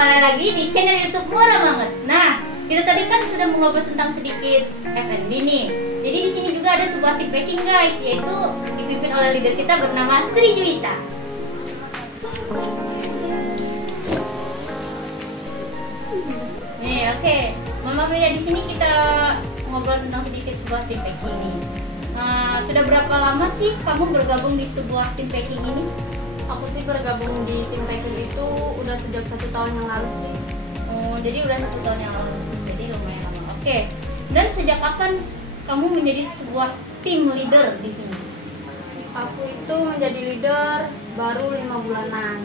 kembali lagi di channel YouTube Murah Banget. Nah, kita tadi kan sudah mengobrol tentang sedikit F&B nih. Jadi di sini juga ada sebuah tim packing guys, yaitu dipimpin oleh leader kita bernama Sri Juwita. Nih, oke. Mama Maya, di sini kita ngobrol tentang sedikit sebuah tim packing nih. Sudah berapa lama sih kamu bergabung di sebuah tim packing ini? Aku sih bergabung di tim packing itu udah sejak 1 tahun yang lalu sih. Oh, jadi udah 1 tahun yang lalu, jadi lumayan lama. Oke. Dan sejak kapan kamu menjadi sebuah tim leader di sini? Aku itu menjadi leader baru 5 bulanan,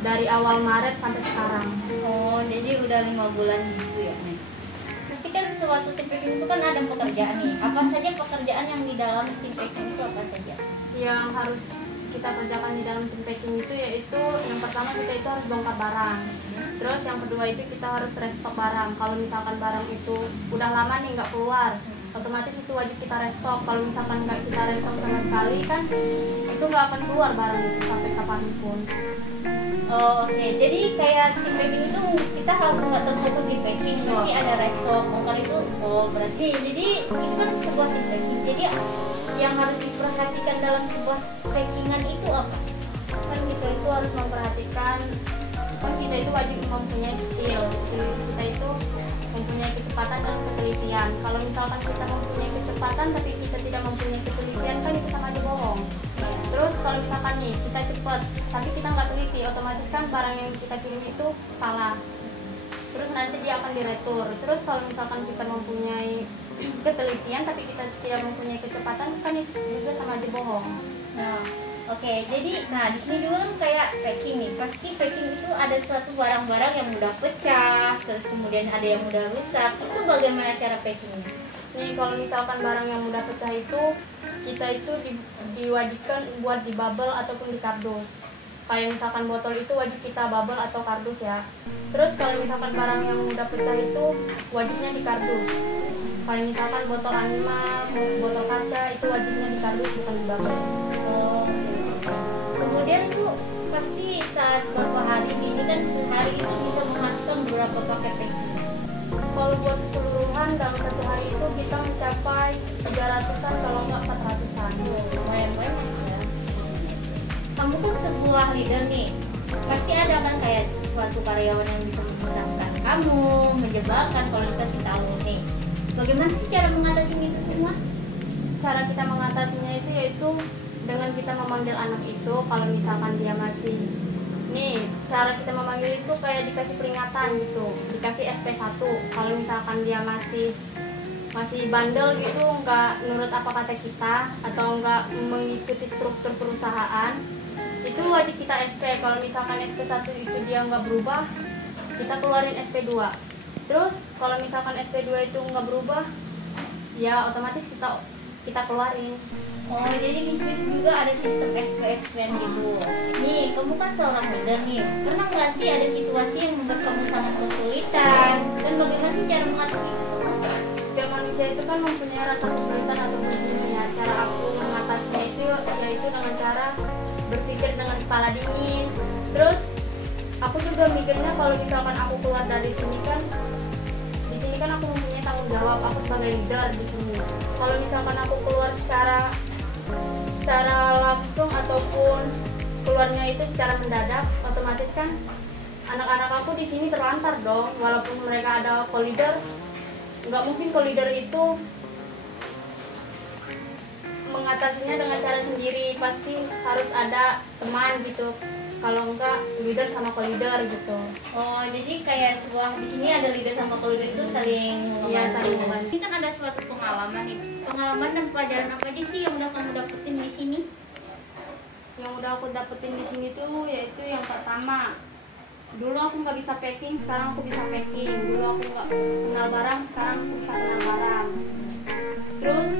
dari awal Maret sampai sekarang. Oh, jadi udah 5 bulan gitu ya. Pasti kan suatu tim packing itu kan ada pekerjaan nih. Apa saja pekerjaan yang di dalam tim packing itu apa saja? Yang harus kita kerjakan di dalam tim packing itu yaitu yang pertama kita itu harus bongkar barang. Terus yang kedua itu kita harus restock barang. Kalau misalkan barang itu udah lama nih nggak keluar, otomatis itu wajib kita restock. Kalau misalkan nggak kita restock sama sekali kan itu nggak akan keluar barang itu sampai kapanpun. Oh, oke. Jadi kayak tim packing itu kita harus nggak terfokus di packing, berarti ada restock, bongkar itu. Oh, berarti jadi itu kan sebuah tim packing. Jadi yang harus diperhatikan dalam sebuah packingan itu apa? Kan kita itu harus memperhatikan, kan kita itu wajib mempunyai skill. Kita itu mempunyai kecepatan dan ketelitian. Kalau misalkan kita mempunyai kecepatan tapi kita tidak mempunyai ketelitian, kan itu sama aja bohong. Terus kalau misalkan nih kita cepat tapi kita nggak teliti, otomatis kan barang yang kita kirim itu salah. Terus nanti dia akan diretur. Terus kalau misalkan kita mempunyai ketelitian tapi kita tidak mempunyai kecepatan, kan itu juga sama aja bohong. Nah, oke. Jadi, di sini juga kan kayak packing nih. Pasti packing itu ada suatu barang-barang yang mudah pecah, terus kemudian ada yang mudah rusak. Itu bagaimana cara packingnya? Nih kalau misalkan barang yang mudah pecah itu kita itu diwajibkan buat di bubble ataupun di kardus. Kayak misalkan botol itu wajib kita bubble atau kardus ya. Terus kalau misalkan barang yang mudah pecah itu wajibnya di kardus. Kayak misalkan botol anima, botol kaca itu wajibnya di kardus bukan di bubble. Oh, kemudian tuh pasti saat beberapa hari ini kan sehari itu bisa menghasilkan beberapa paket packing. Kalau buat keseluruhan dalam 1 hari itu kita mencapai 300-an kalau nggak 400-an. Lumayan banyak ya. Kamu kan sebuah leader nih, pasti ada kan kayak suatu karyawan yang bisa menyusahkan kamu, menjebalkan kalau dikasih tahu nih. Bagaimana sih cara mengatasi itu semua? Cara kita mengatasinya itu yaitu dengan kita memanggil anak itu. Kalau misalkan dia masih cara kita memanggil itu kayak dikasih peringatan gitu, dikasih SP1. Kalau misalkan dia masih bandel gitu, nggak nurut apa kata kita atau nggak mengikuti struktur perusahaan, itu wajib kita SP. Kalau misalkan SP1 itu dia nggak berubah, kita keluarin SP2. Terus kalau misalkan SP2 itu nggak berubah, ya otomatis kita keluarin. Oh, jadi di sini juga ada sistem SP-SPN gitu. Nih, kamu kan seorang leader nih. Pernah nggak sih ada situasi yang membuat kamu sangat kesulitan? Dan bagaimana sih cara mengatasi itu semua? Setiap manusia itu kan mempunyai rasa kesulitan atau punya cara. Aku mengatasinya itu yaitu dengan cara berpikir dengan kepala dingin. Terus aku juga mikirnya kalau misalkan aku keluar dari sini kan, di sini kan aku mempunyai tanggung jawab, aku sebagai leader di sini. Kalau misalkan aku keluar secara langsung ataupun keluarnya itu secara mendadak, otomatis kan anak-anak aku di sini terlantar dong. Walaupun mereka ada co-leader, nggak mungkin co-leader itu mengatasinya dengan cara sendiri, pasti harus ada teman gitu. Kalau enggak leader sama co-leader gitu. Oh, jadi kayak sebuah di sini ada leader sama co-leader itu saling membantu. Ini kan ada suatu pengalaman nih. Pengalaman dan pelajaran apa aja sih yang udah kamu dapetin di sini? Yang udah aku dapetin di sini tuh yaitu yang pertama, dulu aku nggak bisa packing, sekarang aku bisa packing. Dulu aku nggak kenal barang, sekarang aku bisa kenal barang. Terus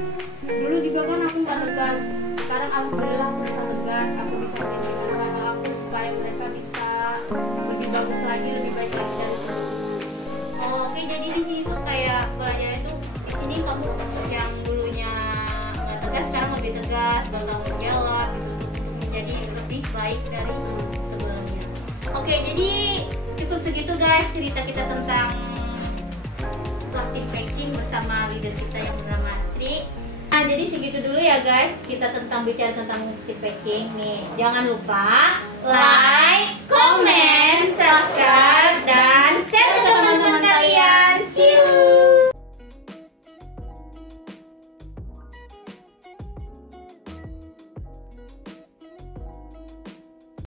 dulu juga kan aku nggak tegas, sekarang alhamdulillah aku bisa tegas. Aku bisa menyampaikan anak aku supaya mereka bisa lebih bagus lagi, lebih baik lagi dari sebelumnya. Oh, oke. Jadi di sini tuh kayak pelajaran itu di sini kamu yang dulunya nggak tegas sekarang lebih tegas, bertanggung jawab gitu, menjadi lebih baik dari sebelumnya. Oke, jadi cukup segitu guys cerita kita tentang setelah team packing bersama leader kita yang bernama Sri. Nah, jadi segitu dulu ya guys kita bicara tentang team packing nih. Jangan lupa like,